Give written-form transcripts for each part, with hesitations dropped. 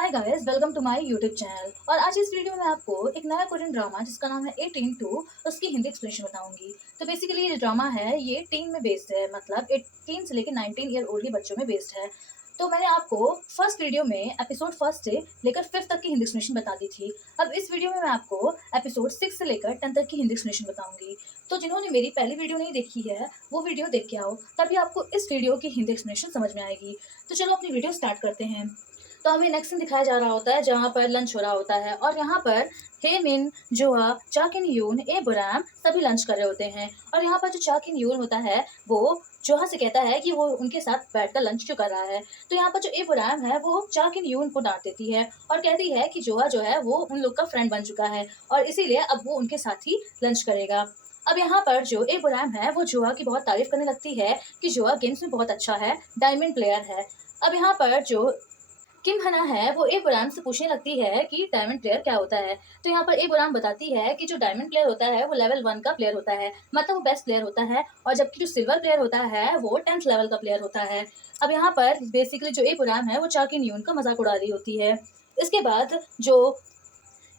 Hi guys, welcome to my YouTube channel. और आज इस वीडियो में आपको एक नया कोरियन ड्रामा जिसका नाम है 18 टू उसकी हिंदी एक्सप्लेनेशन बताऊंगी। तो बेसिकली ये ड्रामा है, ये टीन में बेस्ड है, मतलब 18 से लेकर 19 ईयर ओल्ड के बच्चों में बेस्ड है। तो मैंने आपको फर्स्ट वीडियो में एपिसोड फर्स्ट से लेकर 5th तक की हिंदी एक्सप्लेनेशन बता दी थी। अब इस वीडियो में मैं आपको एपिसोड 6 से लेकर 10 तक की हिंदी एक्सप्लेनेशन बताऊंगी। तो जिन्होंने मेरी पहली वीडियो नहीं देखी है वो वीडियो देख के आओ, तभी आपको इस वीडियो की हिंदी एक्सप्लेनेशन समझ में आएगी। तो चलो अपनी वीडियो स्टार्ट करते हैं। तो हमें नेक्स्ट सीन दिखाया जा रहा होता है जहाँ पर लंच हो रहा होता है और यहाँ पर हे मिन, जोहा, चाकिन यून, ए बुराम सभी लंच कर रहे होते हैं। और यहाँ पर जो चाकिन यून होता है वो जोहा से कहता है कि वो उनके साथ बैठकर लंच क्यों कर रहा है। तो यहाँ पर जो ए बुराम है वो चाकिन यून को डांट देती है और कहती है कि जोहा जो है वो उन लोग का फ्रेंड बन चुका है और इसीलिए अब वो उनके साथ ही लंच करेगा। अब यहाँ पर जो ए बुराम है वो जोहा की बहुत तारीफ करने लगती है कि जोहा गेम्स में बहुत अच्छा है, डायमंड प्लेयर है। अब यहाँ पर जो किम हना है वो ए बुरान से पूछने लगती है कि डायमंड प्लेयर क्या होता है। तो यहाँ पर ए बुरान बताती है कि जो डायमंड प्लेयर होता है वो लेवल 1 का प्लेयर होता है, मतलब वो बेस्ट प्लेयर होता है, और जबकि जो सिल्वर प्लेयर होता है वो 10th लेवल का प्लेयर होता है। अब यहाँ पर बेसिकली जो ए बुरान है वो चाकिन यून का मजाक उड़ा रही होती है। इसके बाद जो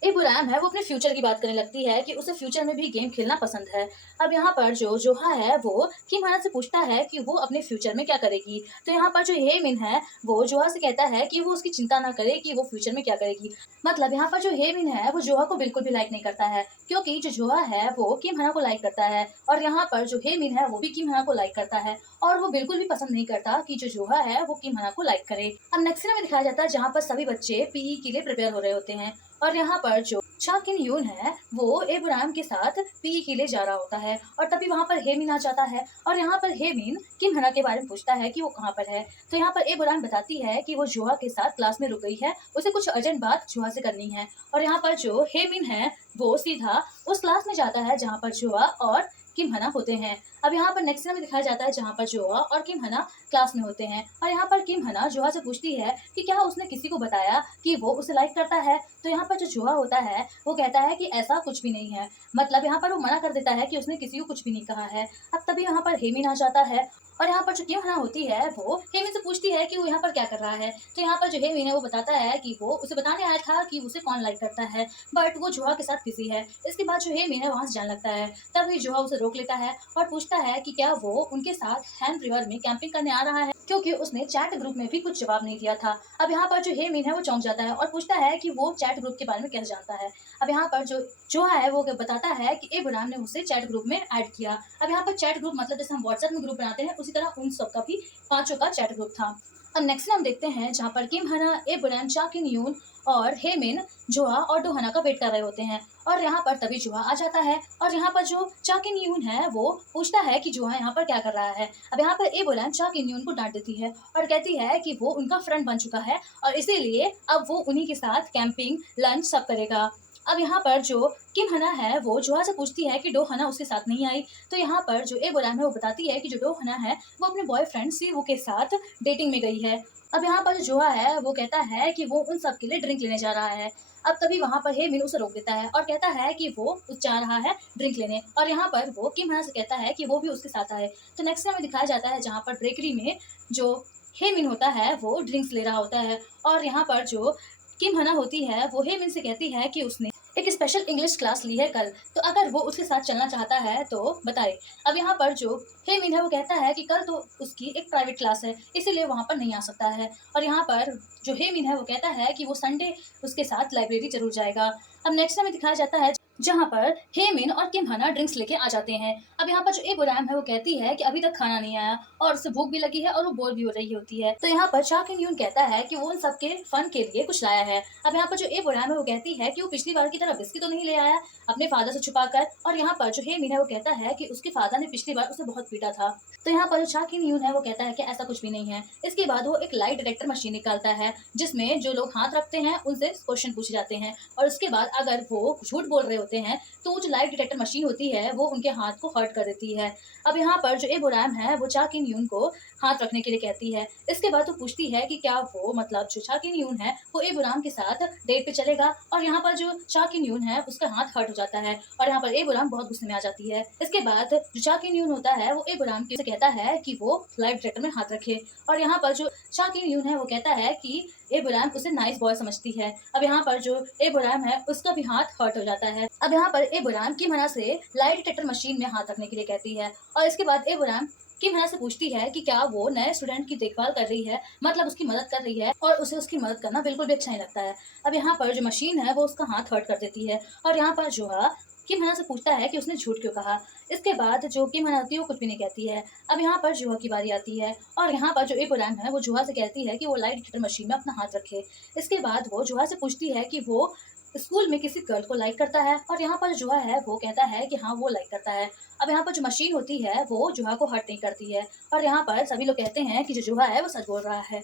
इब्राहिम है वो अपने फ्यूचर की बात करने लगती है कि उसे फ्यूचर में भी गेम खेलना पसंद है। अब यहाँ पर जो जोहा है वो किम हना से पूछता है कि वो अपने फ्यूचर में क्या करेगी। तो यहाँ पर जो हे मिन है वो जोहा से कहता है कि वो उसकी चिंता ना करे कि वो फ्यूचर में क्या करेगी। मतलब यहाँ पर जो हे मिन है वो जोहा को बिल्कुल भी लाइक नहीं करता है, क्योंकि जो जोहा है वो किम हना को लाइक करता है और यहाँ पर जो हे मिन है वो भी किम हना को लाइक करता है और वो बिल्कुल भी पसंद नहीं करता कि जो जोहा है वो किम हना को लाइक करे। अब नेक्स्ट सीन में दिखाया जाता है जहाँ पर सभी बच्चे पीई के लिए प्रिपेयर हो रहे होते हैं और यहाँ पर जो चाकिन यून है वो इब्राहिम के साथ पीई के लिए जा रहा होता है और तभी वहाँ पर हेमिन आ जाता है और यहाँ पर हेमिन किम हना के बारे में पूछता है कि वो कहाँ पर है। तो यहाँ पर इब्राहिम बताती है कि वो जोहा के साथ क्लास में रुक गई है, उसे कुछ अर्जेंट बात जोहा से करनी है। और यहाँ पर जो हेमिन है वो सीधा उस क्लास में जाता है जहाँ पर जोहा और किम हना होते हैं। अब यहाँ पर नेक्स्ट सीन में दिखाया जाता है जहाँ पर जोहा और किम हना क्लास में होते हैं और यहाँ पर किम हना जोहा से पूछती है कि क्या उसने किसी को बताया कि वो उसे लाइक करता है। तो यहाँ पर जो जोहा होता है वो कहता है कि ऐसा कुछ भी नहीं है, मतलब यहाँ पर वो मना कर देता है कि उसने किसी को कुछ भी नहीं कहा है। अब तभी यहाँ पर हेमिन आ जाता है और यहाँ पर जो किम हना होती है वो हेमिन से पूछती है कि वो यहाँ पर क्या कर रहा है। तो यहाँ पर जो हेमिन है वो बताता है कि वो उसे बताने आया था कि उसे कौन लाइक करता है, बट वो जोहा के साथ बिजी है। इसके बाद जो हेमिन है वहां से जाने लगता है, तभी जोहा उसे रोक लेता है और पूछता है कि क्या वो उनके साथ हैंड रिवर में कैंपिंग करने आ रहा है, क्योंकि उसने चैट ग्रुप में भी कुछ जवाब नहीं दिया था। अब यहाँ पर जो हेमिन है वो चौंक जाता है और पूछता है कि वो चैट ग्रुप के बारे में कैसे जानता है। अब यहाँ पर जो जोहा है वो बताता है कि इब्राहिम ने उसे चैट ग्रुप में ऐड किया। अब यहाँ पर चैट ग्रुप मतलब जैसे हम व्हाट्सएप में ग्रुप बनाते हैं उसी तरह उन सबका भी 5 का चैट ग्रुप था। अब नेक्स्ट हम देखते हैं जहाँ पर किम हना, इब्राहिम, चाकिन यून और हेमिन जोहा और डोहना का वेट कर रहे होते हैं और यहाँ पर तभी जोहा आ जाता है और यहाँ पर जो चाकिन यून है वो पूछता है कि जोहा यहाँ पर क्या कर रहा है। अब यहाँ पर इब्राहिम चाकिन यून को डांट देती है और कहती है कि वो उनका फ्रेंड बन चुका है और इसीलिए अब वो उन्हीं के साथ कैंपिंग, लंच सब करेगा। अब यहाँ पर जो किम हना है वो जोहा से पूछती है कि डो हना उसके साथ नहीं आई। तो यहाँ पर जो इब्राहिम है वो बताती है कि जो डो हना है वो अपने बॉयफ्रेंड सीवू के साथ डेटिंग में गई है। अब यहाँ पर जो जोहा है वो कहता है कि वो उन सब के लिए ड्रिंक लेने जा रहा है। अब तभी वहाँ पर हेमिन उसे रोक देता है और कहता है कि वो जा रहा है ड्रिंक लेने और यहाँ पर वो किम हना से कहता है कि वो भी उसके साथ आए। तो नेक्स्ट टाइम दिखाया जाता है जहाँ पर बेकरी में जो हेमिन होता है वो ड्रिंक्स ले रहा होता है और यहाँ पर जो किम हना होती है वो हेमिन से कहती है कि उसने एक स्पेशल इंग्लिश क्लास ली है कल, तो अगर वो उसके साथ चलना चाहता है तो बताए। अब यहाँ पर जो हेमिन है वो कहता है कि कल तो उसकी एक प्राइवेट क्लास है इसीलिए वहाँ पर नहीं आ सकता है और यहाँ पर जो हेमिन है वो कहता है कि वो संडे उसके साथ लाइब्रेरी जरूर जाएगा। अब नेक्स्ट में दिखाया जाता है जहाँ पर हेमिन और किम हना ड्रिंक्स लेके आ जाते हैं। अब यहाँ पर जो इब्राहिम है वो कहती है कि अभी तक खाना नहीं आया और उसे भूख भी लगी है और वो बोर भी हो रही होती है। तो यहाँ पर चाकिन यून कहता है कि वो उन सबके फन के लिए कुछ लाया है। अब यहाँ पर जो इब्राहिम है वो कहती है कि वो पिछली बार की तरह बिस्किट तो नहीं ले आया अपने फादर से छुपाकर, और यहाँ पर जो हेमिन है वो कहता है कि उसके फादर ने पिछली बार उसे बहुत पीटा था। तो यहाँ पर जो चाकिन यून है वो कहता है कि ऐसा कुछ भी नहीं है। इसके बाद वो एक लाइट डिटेक्टर मशीन निकालता है जिसमें जो लोग हाथ रखते हैं उनसे क्वेश्चन पूछे जाते हैं और उसके बाद अगर वो झूठ बोल रहे होते हैं तो जो लाइट डिटेक्टर मशीन होती है वो उनके हाथ को हर्ट कर देती है। अब यहाँ पर जो इब्राहिम है वो चाकिन यून को हाथ रखने के लिए कहती है। इसके बाद वो पूछती है कि क्या वो मतलब जो चा किन यून है वो एबुराम के साथ डेट पे चलेगा, और यहाँ पर जो चा किन यून है उसका हाथ हर्ट हो जाता है और यहाँ पर एबुराम बहुत गुस्से में आ जाती है। इसके बाद जो चा किन यून होता है वो एबुराम से कहता है कि वो फ्लाइट डिटेक्टर में हाथ रखे, और यहाँ पर जो चा किन यून है वो कहता है कि एबुराम उसे नाइस बॉय समझती है। अब यहाँ पर जो एबुराम है उसका भी हाथ हर्ट हो जाता है। अब यहाँ पर एबुराम किम हना से लाइट डिटेक्टर मशीन में हाथ रखने के लिए कहती है, और इसके बाद एबुराम किम हना से पूछती है कि क्या वो नए स्टूडेंट की देखभाल कर रही है, मतलब उसकी मदद कर रही है, और उसे उसकी मदद करना बिल्कुल भी अच्छा नहीं लगता है। अब यहाँ पर जो मशीन है वो उसका हाथ हर्ट कर देती है, और यहाँ पर जोहा किम हना से पूछता है कि उसने झूठ क्यों कहा। इसके बाद जो किम हना होती है वो कुछ भी नहीं कहती है। अब यहाँ पर जोहा की बारी आती है, और यहाँ पर जो एबुराम है वो जोहा से कहती है कि वो लाइट डिटेक्टर मशीन में अपना हाथ रखे। इसके बाद वो जोहा से पूछती है कि वो स्कूल में किसी गर्ल को लाइक करता है, और यहाँ पर जोहा है वो कहता है कि हाँ वो लाइक करता है। अब यहाँ पर जो मशीन होती है वो जोहा को हर्ट नहीं करती है, और यहाँ पर सभी लोग कहते हैं कि जो जोहा है वो सच बोल रहा है।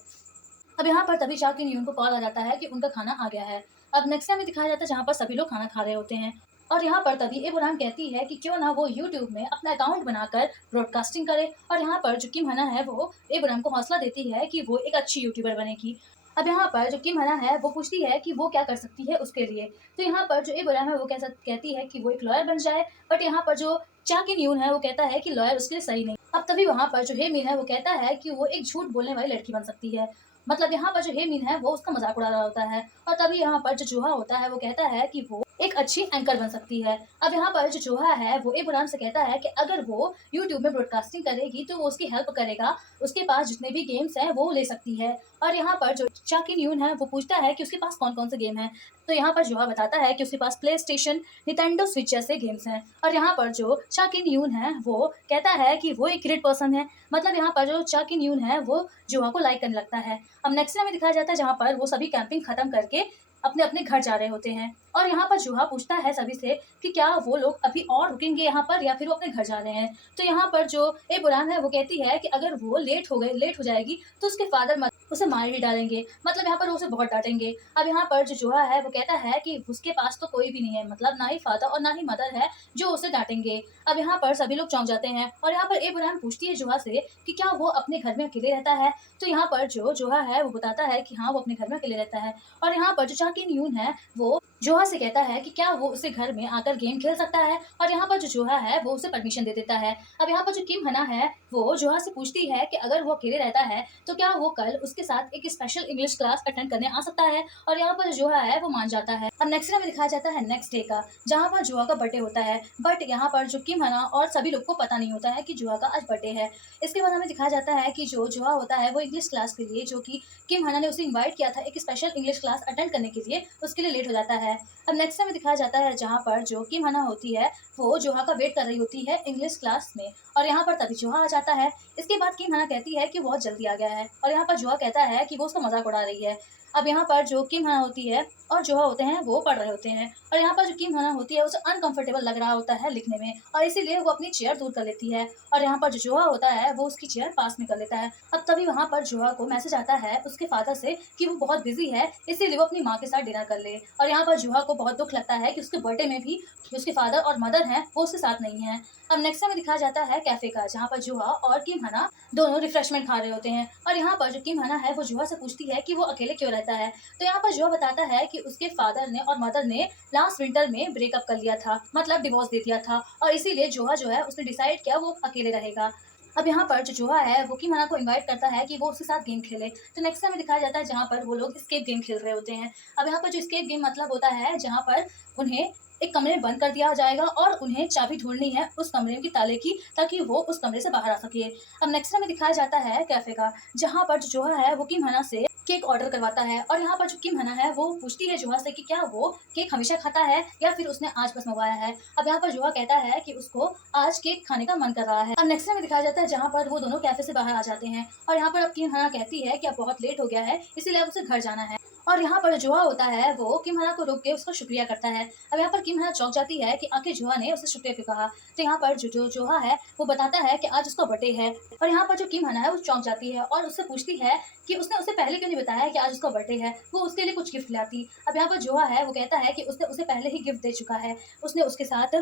अब यहाँ पर तभी चा किन यून को कॉल आ जाता है कि उनका खाना आ गया है। अब नेक्स्ट टाइम में दिखाया जाता है जहाँ पर सभी लोग खाना खा रहे होते हैं, और यहाँ पर तभी एबुराम कहती है कि क्यों ना वो यूट्यूब में अपना अकाउंट बनाकर ब्रॉडकास्टिंग करे, और यहाँ पर जो किम हना है वो एबुराम को हौसला देती है कि वो एक अच्छी यूट्यूबर बनेगी। अब यहाँ पर जो किम हना है वो पूछती है कि वो क्या कर सकती है उसके लिए, तो यहाँ पर जो एबुराम है वो कहती है कि वो एक लॉयर बन जाए, बट यहाँ पर जो चा किन यून है वो कहता है कि लॉयर उसके लिए सही नहीं। अब तभी वहाँ पर जो हे मिन है वो कहता है कि वो एक झूठ बोलने वाली लड़की बन सकती है, मतलब यहाँ पर जो हे मिन है वो उसका मजाक उड़ा रहा होता है, और तभी यहाँ पर जो जोहा होता है वो कहता है कि वो एक अच्छी एंकर बन सकती है। अब यहाँ पर जो जोहा है वो एबुराम से कहता है कि अगर वो यूट्यूब में ब्रॉडकास्टिंग करेगी तो वो उसकी हेल्प करेगा, उसके पास जितने भी गेम्स हैं वो ले सकती है। और यहाँ पर जो चा किन यून है वो पूछता है कि उसके पास कौन कौन से गेम हैं, तो यहाँ पर जोहा बताता है कि उसके पास प्ले स्टेशन, निटेंडो स्विच जैसे गेम्स हैं, और यहाँ पर जो चा किन यून है वो कहता है कि वो एक ग्रेट पर्सन है, मतलब यहाँ पर जो चा किन यून है वो जोहा को लाइक करने लगता है। अब नेक्स्ट में दिखाया जाता है जहाँ पर वो सभी कैंपिंग खत्म करके अपने अपने घर जा रहे होते हैं, और यहाँ पर जोहा पूछता है सभी से कि क्या वो लोग अभी और रुकेंगे यहाँ पर या फिर वो अपने घर जा रहे हैं, तो यहाँ पर जो एबुराम है वो कहती है कि अगर वो लेट हो जाएगी तो उसके फादर उसे मार ही डालेंगे, मतलब यहाँ पर उसे बहुत डांटेंगे। अब यहाँ पर जो जोहा है वो कहता है कि उसके पास तो कोई भी नहीं है, मतलब ना ही फादर और ना ही मदर है जो उसे डांटेंगे। अब यहाँ पर सभी लोग चौंक जाते हैं, और यहाँ पर एबुराम पूछती है जोहा से कि क्या वो अपने घर में अकेले रहता है, तो यहाँ पर जो जोहा है वो बताता है कि हाँ वो अपने घर में अकेले रहता है। और यहाँ पर जो चा किन यून है वो जोहा से कहता है कि क्या वो उसे घर में आकर गेम खेल सकता है, और यहाँ पर जो जोहा है वो उसे परमिशन दे देता है। अब यहाँ पर जो किम हना है वो जोहा से पूछती है कि अगर वो अकेले रहता है तो क्या वो कल उसके साथ एक स्पेशल इंग्लिश क्लास अटेंड करने आ सकता है, और यहाँ पर जोहा है वो मान जाता है। अब नेक्स्ट डे में दिखाया जाता है नेक्स्ट डे का, जहाँ पर जोहा का बर्थडे होता है, बट यहाँ पर जो किम हना और सभी लोग को पता नहीं होता है कि जोहा का आज बर्थडे है। इसके बाद हमें दिखाया जाता है कि जो जोहा होता है वो इंग्लिश क्लास के लिए, जो कि किम हना ने उसे इन्वाइट किया था एक स्पेशल इंग्लिश क्लास अटेंड करने के लिए, उसके लिए लेट हो जाता है। अब नेक्स्ट में दिखाया जाता है जहाँ पर जो किम हना होती है वो जोहा का वेट कर रही होती है इंग्लिश क्लास में, और यहाँ पर तभी जोहा आ जाता है। इसके बाद किम हना कहती है कि बहुत जल्दी आ गया है, और यहाँ पर जोहा कहता है कि वो उसका मजाक उड़ा रही है। अब यहाँ पर जो किम हना होती है और जोहा होते हैं वो पढ़ रहे होते हैं, और यहाँ पर जो किम हना होती है उसे अनकंफर्टेबल लग रहा होता है लिखने में, और इसीलिए वो अपनी चेयर दूर कर लेती है, और यहाँ पर जो जोहा होता है वो उसकी चेयर पास में कर लेता है। अब तभी वहाँ पर जोहा को मैसेज आता है उसके फादर से कि वो बहुत बिजी है, इसीलिए वो अपनी माँ के साथ डिनर कर ले, और यहाँ पर जोहा को बहुत दुख लगता है कि उसके बर्थडे में भी जो उसके फादर और मदर हैं वो उसके साथ नहीं है। अब नेक्स्ट में दिखाया जाता है कैफे का, जहाँ पर जोहा और किम हना दोनों रिफ्रेशमेंट खा रहे होते हैं, और यहाँ पर जो किम हना है वो जोहा से पूछती है कि वो अकेले क्यों रहता है, तो यहाँ पर जोहा बताता है कि उसके फादर ने और मदर ने लास्ट विंटर में ब्रेकअप कर लिया था, मतलब डिवोर्स दे दिया था, और इसीलिए जोहा जो है उसने डिसाइड किया वो अकेले रहेगा। अब यहाँ पर जो जोहा है वो किम हना को इनवाइट करता है कि वो उसके साथ गेम खेले, तो नेक्स्ट टाइम दिखाया जाता है जहाँ पर वो लोग स्केप गेम खेल रहे होते हैं। अब यहाँ पर जो स्केप गेम मतलब होता है जहाँ पर उन्हें एक कमरे में बंद कर दिया जाएगा और उन्हें चाबी ढूंढनी है उस कमरे की ताले की, ताकि वो उस कमरे से बाहर आ सके। अब नेक्स्ट में दिखाया जाता है कैफे का, जहाँ पर जो जोहा है वो किम हना से केक ऑर्डर करवाता है, और यहाँ पर जो किम हना है वो पूछती है जोहा से कि क्या वो केक हमेशा खाता है या फिर उसने आज बस मंगवाया है। अब यहाँ पर जोहा कहता है कि उसको आज केक खाने का मन कर रहा है। अब नेक्स्ट में दिखाया जाता है जहाँ पर वो दोनों कैफे से बाहर आ जाते हैं, और यहाँ पर अब किम हना कहती है कि अब बहुत लेट हो गया है इसीलिए अब उसे घर जाना है, और यहाँ पर जोहा होता है वो किम हना को रोक के उसका शुक्रिया करता है। अब यहाँ पर किम हना चौंक जाती है कि आखिर जोहा ने उसे शुक्रिया क्यों कहा, तो यहाँ पर जो जोहा है वो बताता है कि आज उसका बर्थडे है, और यहाँ पर जो किम हना है वो चौंक जाती है और उससे पूछती है कि उसने उसे पहले क्यों नहीं बताया कि आज उसका बर्थडे है, वो उसके लिए कुछ गिफ्ट लाती। अब यहाँ पर जोहा है वो कहता है कि उसने उसे पहले ही गिफ्ट दे चुका है, उसने उसके साथ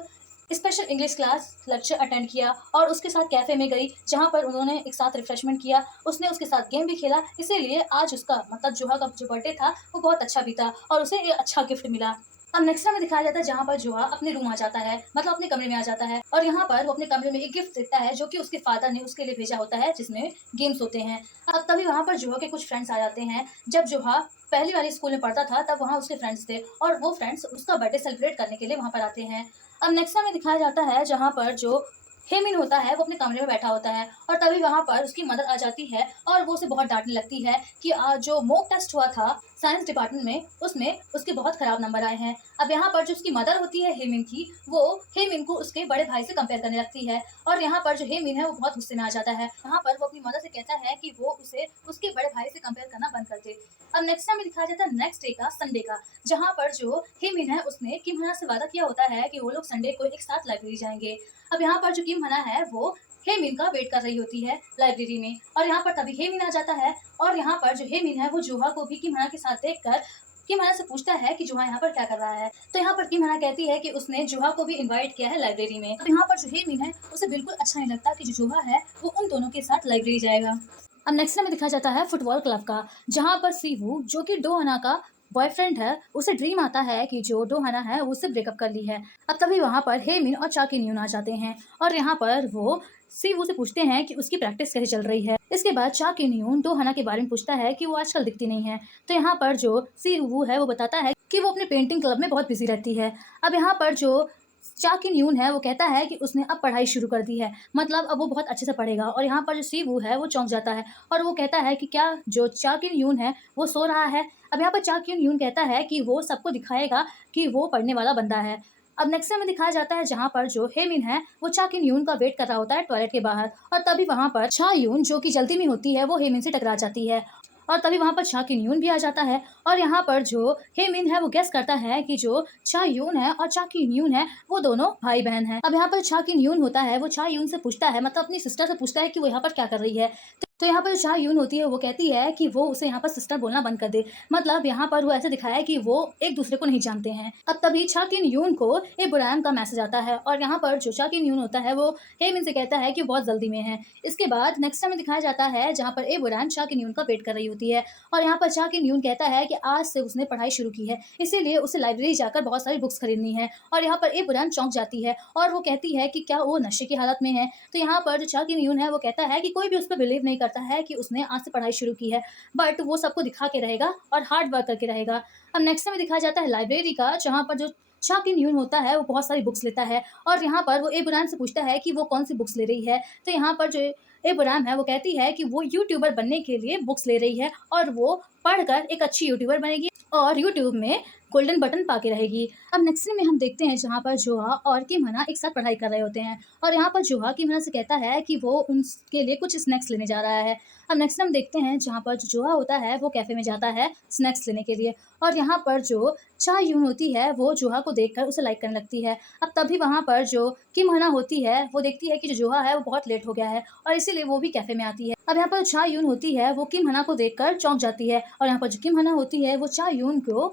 special English class lecture attend किया और उसके साथ कैफ़े में गई, जहाँ पर उन्होंने एक साथ रिफ्रेशमेंट किया। उसने उसके साथ गेम भी खेला, इसीलिए आज उसका मतलब जुहा का जो बर्थडे था वो बहुत अच्छा बीता और उसे ये अच्छा गिफ्ट मिला। अब नेक्स्ट में दिखाया जाता है जहाँ पर जुहा अपने रूम आ जाता है, मतलब अपने कमरे में आ जाता है और यहाँ पर वो अपने कमरे में एक गिफ्ट देता है जो कि उसके फादर ने उसके लिए भेजा होता है, जिसमें गेम्स होते हैं। अब तभी वहाँ पर जुहा के कुछ फ्रेंड्स आ जाते हैं। जब जुहा पहली वाली स्कूल में पढ़ता था तब वहाँ उसके फ्रेंड्स थे और वो फ्रेंड्स उसका बर्थडे सेलिब्रेट करने के लिए वहाँ पर आते हैं। अब नेक्स्ट में दिखाया जाता है जहाँ पर जो हेमिन होता है वो अपने कमरे में बैठा होता है और तभी वहाँ पर उसकी मदर आ जाती है और वो उसे बहुत डांटने लगती है कि जो मॉक टेस्ट हुआ था साइंस डिपार्टमेंट में उसमें उसके बहुत खराब नंबर आए हैं। अब यहाँ पर जो उसकी मदर होती है हेमिन की, वो हेमिन को उसके बड़े भाई से कंपेयर करने लगती है और यहाँ पर जो हेमिन है वो बहुत गुस्से में आ जाता है। यहाँ पर वो अपनी मदर से कहता है कि वो उसे उसके बड़े भाई से कंपेयर करना बंद कर दे। अब नेक्स्ट टाइम दिखाया जाता है नेक्स्ट डे का, संडे का, जहाँ पर जो हेमिन है उसने किम हना से वादा किया होता है कि वो लोग संडे को एक साथ लाइब्रेरी जाएंगे। अब यहाँ पर जो किम हना है वो हेमिन का वेट कर रही होती है लाइब्रेरी में और यहाँ पर तभी हेमिन आ जाता है और यहाँ पर जो हेमिन है वो जुहा को भी किम हना के साथ देखकर किम हना से पूछता है कि जुहा यहाँ पर क्या कर रहा है। तो यहाँ पर किम हना कहती है कि उसने जुहा को भी इनवाइट किया है लाइब्रेरी में। अब यहाँ पर जो हेमिन है उसे बिल्कुल अच्छा नहीं लगता कि जो जुहा है वो उन दोनों के साथ लाइब्रेरी जाएगा। अब नेक्स्ट में दिखाया जाता है फुटबॉल क्लब का, जहाँ पर सीवू जो कि डो हना का बॉयफ्रेंड है, उसे ड्रीम आता है कि जो डो हना है उससे ब्रेकअप कर ली है। अब तभी वहाँ पर हेमिन और चा किन यून आ जाते हैं और यहाँ पर वो सीवू से पूछते हैं कि उसकी प्रैक्टिस कैसे चल रही है। इसके बाद चा किन यून डो हना के बारे में पूछता है कि वो आजकल दिखती नहीं है। तो यहाँ पर जो सीवू है वो बताता है कि वो अपने पेंटिंग क्लब में बहुत बिजी रहती है। अब यहाँ पर जो चा किन यून है वो कहता है कि उसने अब पढ़ाई शुरू कर दी है, मतलब अब वो बहुत अच्छे से पढ़ेगा और यहाँ पर जो सीवू है वो चौंक जाता है और वो कहता है कि क्या जो चा किन यून है वो सो रहा है। अब यहाँ पर चा किन यून कहता है कि वो सबको दिखाएगा कि वो पढ़ने वाला बंदा है। अब नेक्स्ट में दिखाया जाता है जहाँ पर जो हेमिन है वो चा किन यून का वेट कर रहा होता है टॉयलेट के बाहर और तभी वहाँ पर चा यून जो कि जल्दी में होती है वो हेमिन से टकरा जाती है और तभी वहाँ पर चा किन यून भी आ जाता है और यहाँ पर जो हेमिन है वो गेस करता है कि जो चा यून है और चा किन यून है वो दोनों भाई बहन हैं। अब यहाँ पर चा किन यून होता है वो चा यून से पूछता है, मतलब अपनी सिस्टर से पूछता है कि वो यहाँ पर क्या कर रही है। तो यहाँ पर जो चा यून होती है वो कहती है कि वो उसे यहाँ पर सिस्टर बोलना बंद कर दे, मतलब यहाँ पर वो ऐसे दिखाया है कि वो एक दूसरे को नहीं जानते हैं। अब तभी चा किन यून को इब्राहिम का मैसेज आता है और यहाँ पर जो चा किन यून होता है वो हेमिन से कहता है कि वो बहुत जल्दी में है। इसके बाद नेक्स्ट टाइम दिखाया जाता है जहाँ पर इब्राहिम चा किन यून का वेट कर रही होती है और यहाँ पर चा किन यून कहता है कि आज से उसने पढ़ाई शुरू की है, इसीलिए उसे लाइब्रेरी जाकर बहुत सारी बुक्स खरीदनी है और यहाँ पर इब्राहिम चौंक जाती है और वो कहती है कि क्या वो नशे की हालत में है। तो यहाँ पर जो चा किन यून है वो कहता है कि कोई भी उस पर बिलीव नहीं करता है कि उसने आज से पढ़ाई शुरू की है, बट वो सबको दिखा के रहेगा और हार्ड वर्क करके रहेगा। अब नेक्स्ट में दिखाया जाता है लाइब्रेरी का, जहाँ पर जो चा किन यून होता है वो बहुत सारी बुक्स लेता है और यहाँ पर वो इब्राहिम से पूछता है कि वो कौन सी बुक्स ले रही है। तो यहाँ पर जो इब्राहिम है वो कहती है कि वो यूट्यूबर बनने के लिए बुक्स ले रही है और वो पढ़कर एक अच्छी यूट्यूबर बनेगी और यूट्यूब में गोल्डन बटन पाके रहेगी। अब नेक्स्ट में हम देखते हैं जहाँ पर जोहा और किम हना एक साथ पढ़ाई कर रहे होते हैं और यहाँ पर जोहा किम हना से कहता है कि वो उनके लिए कुछ स्नैक्स लेने जा रहा है। अब नेक्स्ट हम देखते हैं जहाँ पर जो जोहा होता है वो कैफे में जाता है स्नैक्स लेने के लिए और यहाँ पर जो चा यून होती है वो जोहा को देखकर उसे लाइक करने लगती है। अब तभी वहाँ पर जो किम हना होती है वो देखती है कि जो जोहा है वो बहुत लेट हो गया है और इसीलिए वो भी कैफे में आती है। अब यहाँ पर चा यून होती है वो किम हना को देखकर चौंक जाती है और यहाँ पर जो किम हना होती है वो चा यून को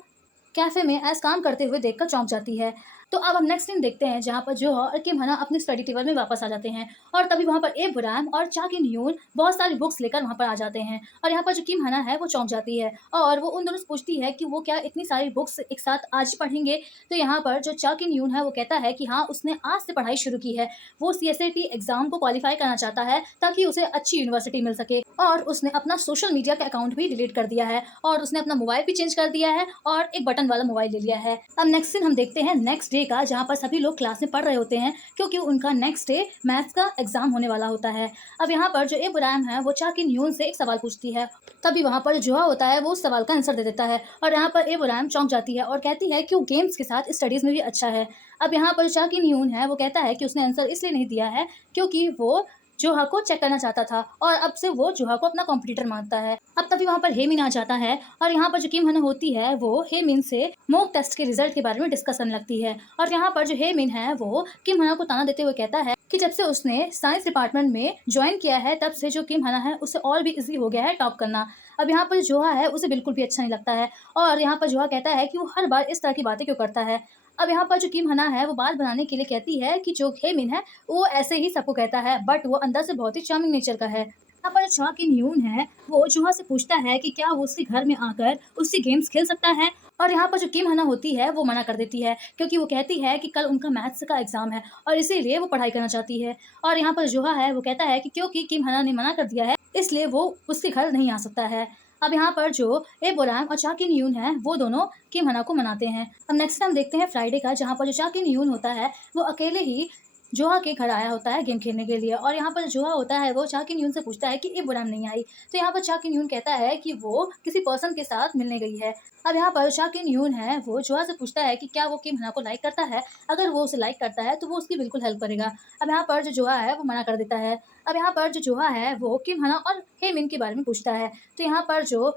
कैफे में ऐस काम करते हुए देखकर चौंक जाती है। तो अब हम नेक्स्ट सीन देखते हैं जहाँ पर जोहा और किम हना अपनी स्टडी टेबल में वापस आ जाते हैं और तभी वहाँ पर इब्राहिम और चा किन यून बहुत सारी बुक्स लेकर वहाँ पर आ जाते हैं और यहाँ पर जो किम हना है वो चौंक जाती है और वो उन दोनों से पूछती है कि वो क्या इतनी सारी बुक्स एक साथ आज ही पढ़ेंगे। तो यहाँ पर जो चा किन यून है वो कहता है कि हाँ, उसने आज से पढ़ाई शुरू की है, वो CSAT एग्जाम को क्वालिफाई करना चाहता है ताकि उसे अच्छी यूनिवर्सिटी मिल सके और उसने अपना सोशल मीडिया का अकाउंट भी डिलीट कर दिया है और उसने अपना मोबाइल भी चेंज कर दिया है और एक बटन वाला मोबाइल ले लिया है। अब नेक्स्ट सीन हम देखते हैं नेक्स्ट डे का, जहाँ पर सभी लोग क्लास में पढ़ रहे होते हैं क्योंकि उनका नेक्स्ट डे मैथ्स का एग्जाम होने वाला होता है। अब यहाँ पर जो इब्राहिम है वो चा किन यून से एक सवाल पूछती है, तभी वहाँ पर जोहा होता है वो उस सवाल का आंसर दे देता है और यहाँ पर इब्राहिम चौंक जाती है और कहती है कि वो गेम्स के साथ स्टडीज में भी अच्छा है। अब यहाँ पर चा किन यून है वो कहता है कि उसने आंसर इसलिए नहीं दिया है क्योंकि वो जोहा को चेक करना चाहता था और अब से वो जोहा को अपना कॉम्पिटिटर मानता है। अब तभी वहाँ पर हेमिन आ जाता है और यहाँ पर जो किम हना होती है वो हेमिन से मॉक टेस्ट के रिजल्ट के बारे में डिस्कस करने लगती है और यहाँ पर जो हेमिन है वो किम हना को ताना देते हुए कहता है कि जब से उसने साइंस डिपार्टमेंट में ज्वाइन किया है तब से जो किम हना है उसे और भी इजी हो गया है टॉप करना। अब यहाँ पर जोहा है उसे बिल्कुल भी अच्छा नहीं लगता है और यहाँ पर जोहा कहता है कि वो हर बार इस तरह की बातें क्यों करता है। अब यहाँ पर जो किम हना है वो बात बनाने के लिए कहती है कि जो हेमिन है वो ऐसे ही सबको कहता है, बट वो अंदर से बहुत ही चार्मिंग नेचर का है। यहाँ पर जो किम ह्यून है वो जुहा से पूछता है कि क्या वो उसके घर में आकर उससे गेम्स खेल सकता है। और यहाँ पर जो किम हना होती है वो मना कर देती है, क्योंकि वो कहती है कि कल उनका मैथ्स का एग्जाम है और इसीलिए वो पढ़ाई करना चाहती है। और यहाँ पर जुहा है वो कहता है कि क्योंकि किम हना ने मना कर दिया है इसलिए वो उसके घर नहीं आ सकता है। अब यहाँ पर जो बोराम और चा किन यून है वो दोनों किम हना को मनाते हैं। अब नेक्स्ट हम देखते हैं फ्राइडे का, जहाँ पर जो चा किन यून होता है वो अकेले ही जोहा के घर आया होता है गेम खेलने के लिए। और यहाँ पर जोहा होता है वो चा किन यून से पूछता है कि इब्राहिम नहीं आई। तो यहाँ पर चा किन यून कहता है कि वो किसी पर्सन के साथ मिलने गई है। अब यहाँ पर चा किन यून है वो जोहा से पूछता है कि क्या वो किम हना को लाइक करता है। अगर वो उसे लाइक करता है तो वो उसकी बिल्कुल हेल्प करेगा। अब यहाँ पर जो जोहा है वो मना कर देता है। अब यहाँ पर जो जोहा है वो किम हना और हेमिन के बारे में पूछता है। तो यहाँ पर जो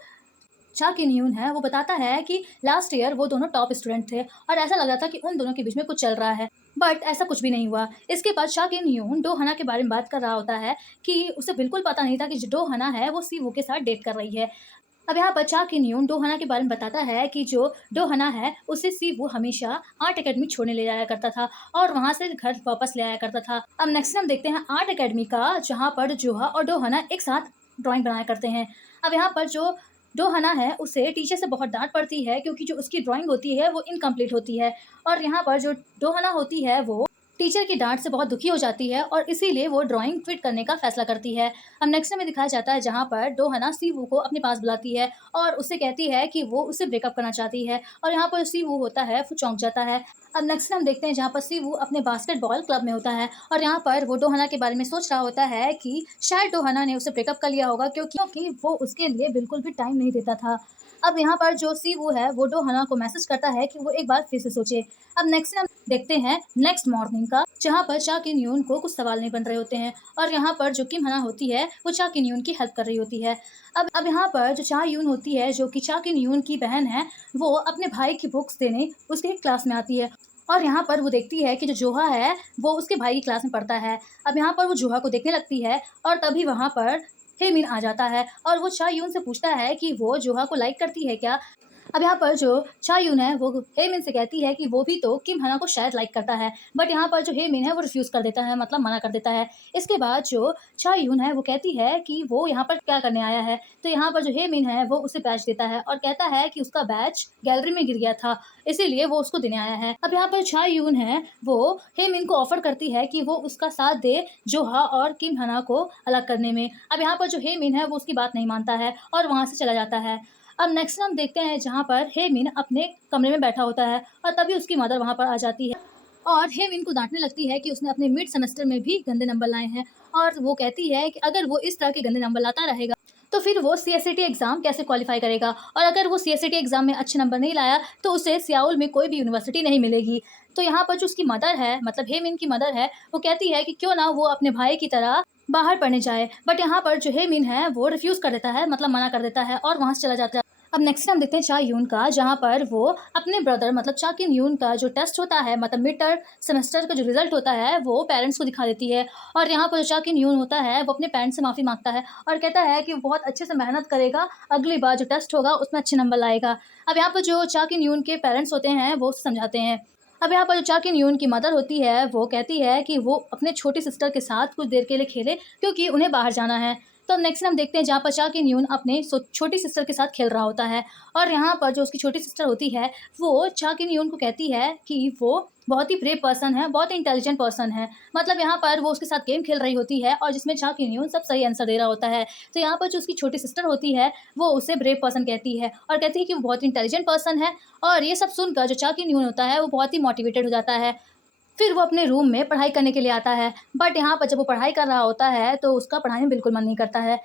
चा किन यून है वो बताता है कि लास्ट ईयर वो दोनों टॉप स्टूडेंट थे और ऐसा लग रहा था कि उन दोनों के बीच में कुछ चल रहा है, बट ऐसा कुछ भी नहीं हुआ। इसके बाद चा किन यून डो हना के बारे में बात कर रहा होता है कि उसे बिल्कुल पता नहीं था कि जो डो हना है वो सी वो के साथ डेट कर रही है। अब यहाँ पर चा किन यून डो हना के बारे में बताता है कि जो डो हना है उसे सी वो हमेशा आर्ट एकेडमी छोड़ने ले जाया करता था और वहाँ से घर वापस ले आया करता था। अब नेक्स्ट हम देखते हैं आर्ट एकेडमी का, जहाँ पर जोहा और डो हना एक साथ ड्राइंग बनाया करते हैं। अब यहाँ पर जो डो हना है उसे टीचर से बहुत डांट पड़ती है, क्योंकि जो उसकी ड्राइंग होती है वो इनकम्प्लीट होती है। और यहाँ पर जो डो हना होती है वो टीचर की डांट से बहुत दुखी हो जाती है और इसीलिए वो ड्राइंग क्विट करने का फैसला करती है। अब नेक्स्ट में दिखाया जाता है जहाँ पर डो हना सीवू को अपने पास बुलाती है और उससे कहती है कि वो उससे ब्रेकअप करना चाहती है। और यहाँ पर सीवू होता है वो चौंक जाता है। अब नेक्स्ट हम देखते हैं जहाँ पर सीवू अपने बास्केटबॉल क्लब में होता है और यहाँ पर वो डोहना के बारे में सोच रहा होता है कि शायद डोहना ने उसे ब्रेकअप कर लिया होगा, क्योंकि वो उसके लिए बिल्कुल भी टाइम नहीं देता था। अब यहाँ पर जो सीवू है वो डोहना को मैसेज करता है कि वो एक बार फिर से सोचे। अब नेक्स्ट हम देखते हैं नेक्स्ट मॉर्निंग का, जहाँ पर चा किन यून को कुछ सवाल नहीं बन रहे होते हैं और यहाँ पर जो किम हना होती है वो चा किन यून की हेल्प कर रही होती है। अब यहाँ पर जो चा यून होती है जो कि चा किन यून की बहन है, वो अपने भाई की बुक्स देने उसके क्लास में आती है और यहाँ पर वो देखती है कि जो जोहा है वो उसके भाई की क्लास में पढ़ता है। अब यहाँ पर वो जोहा को देखने लगती है और तभी वहाँ पर हेमिन आ जाता है और वो चा यून से पूछता है कि वो जोहा को लाइक करती है क्या। अब यहाँ पर जो चा यून है वो हेमिन से कहती है कि वो भी तो किम हना को शायद लाइक करता है, बट यहाँ पर जो हेमिन है वो रिफ्यूज़ कर देता है, मतलब मना कर देता है। इसके बाद जो चा यून है वो कहती है कि वो यहाँ पर क्या करने आया है। तो यहाँ पर जो हेमिन है वो उसे बैच देता है और कहता है कि उसका बैच गैलरी में गिर गया था, इसीलिए वो उसको देने आया है। अब यहाँ पर चा यून है वो हेमिन को ऑफर करती है कि वो उसका साथ दे जोहा और किम हना को अलग करने में। अब यहाँ पर जो हेमिन है वो उसकी बात नहीं मानता है और वहाँ से चला जाता है। अब नेक्स्ट हम देखते हैं जहाँ पर हेमिन अपने कमरे में बैठा होता है और तभी उसकी मदर वहाँ पर आ जाती है और हेमिन को डांटने लगती है कि उसने अपने मिड सेमेस्टर में भी गंदे नंबर लाए हैं। और वो कहती है कि अगर वो इस तरह के गंदे नंबर लाता रहेगा तो फिर वो सीएससीटी एग्ज़ाम कैसे क्वालिफाई करेगा, और अगर वो सीएससीटी एग्ज़ाम में अच्छे नंबर नहीं लाया तो उसे सियाउल में कोई भी यूनिवर्सिटी नहीं मिलेगी। तो यहाँ पर जो उसकी मदर है, मतलब हेमिन की मदर है, वो कहती है कि क्यों ना वो अपने भाई की तरह बाहर पढ़ने जाए, बट यहाँ पर जो हेमिन है वो रिफ्यूज़ कर देता है, मतलब मना कर देता है और वहाँ से चला जाता है। अब नेक्स्ट हम देखते हैं चा यून का, जहाँ पर वो अपने ब्रदर मतलब चा किन यून का जो टेस्ट होता है, मतलब मिड टर्म सेमेस्टर का जो रिजल्ट होता है वो पेरेंट्स को दिखा देती है। और यहाँ पर जो चा किन यून होता है वो अपने पेरेंट्स से माफ़ी मांगता है और कहता है कि वो बहुत अच्छे से मेहनत करेगा, अगली बार जो टेस्ट होगा उसमें अच्छे नंबर लाएगा। अब यहाँ पर जो चा किन यून के पेरेंट्स होते हैं वो उसे समझाते हैं। अब यहाँ पर जो चा किन यून की मदर होती है वो कहती है कि वो अपने छोटी सिस्टर के साथ कुछ देर के लिए खेले, क्योंकि उन्हें बाहर जाना है। तो अब नेक्स्ट हम देखते हैं जहाँ पर चा किन यून अपने छोटी सिस्टर के साथ खेल रहा होता है और यहाँ पर जो उसकी छोटी सिस्टर होती है वो चा किन यून को कहती है कि वो बहुत ही ब्रेव पर्सन है, बहुत ही इंटेलिजेंट पर्सन है। मतलब यहाँ पर वो उसके साथ गेम खेल रही होती है और जिसमें चा किन यून सब सही आंसर दे रहा होता है। तो यहाँ पर जो उसकी छोटी सिस्टर होती है वो उसे ब्रेव पर्सन कहती है और कहती है कि वो बहुत ही इंटेलिजेंट पर्सन है। और ये सब सुनकर जो चा किन यून होता है वो बहुत ही मोटिवेटेड हो जाता है। फिर वो अपने रूम में पढ़ाई करने के लिए आता है, बट यहाँ पर जब वो पढ़ाई कर रहा होता है तो उसका पढ़ाई में बिल्कुल मन नहीं करता है।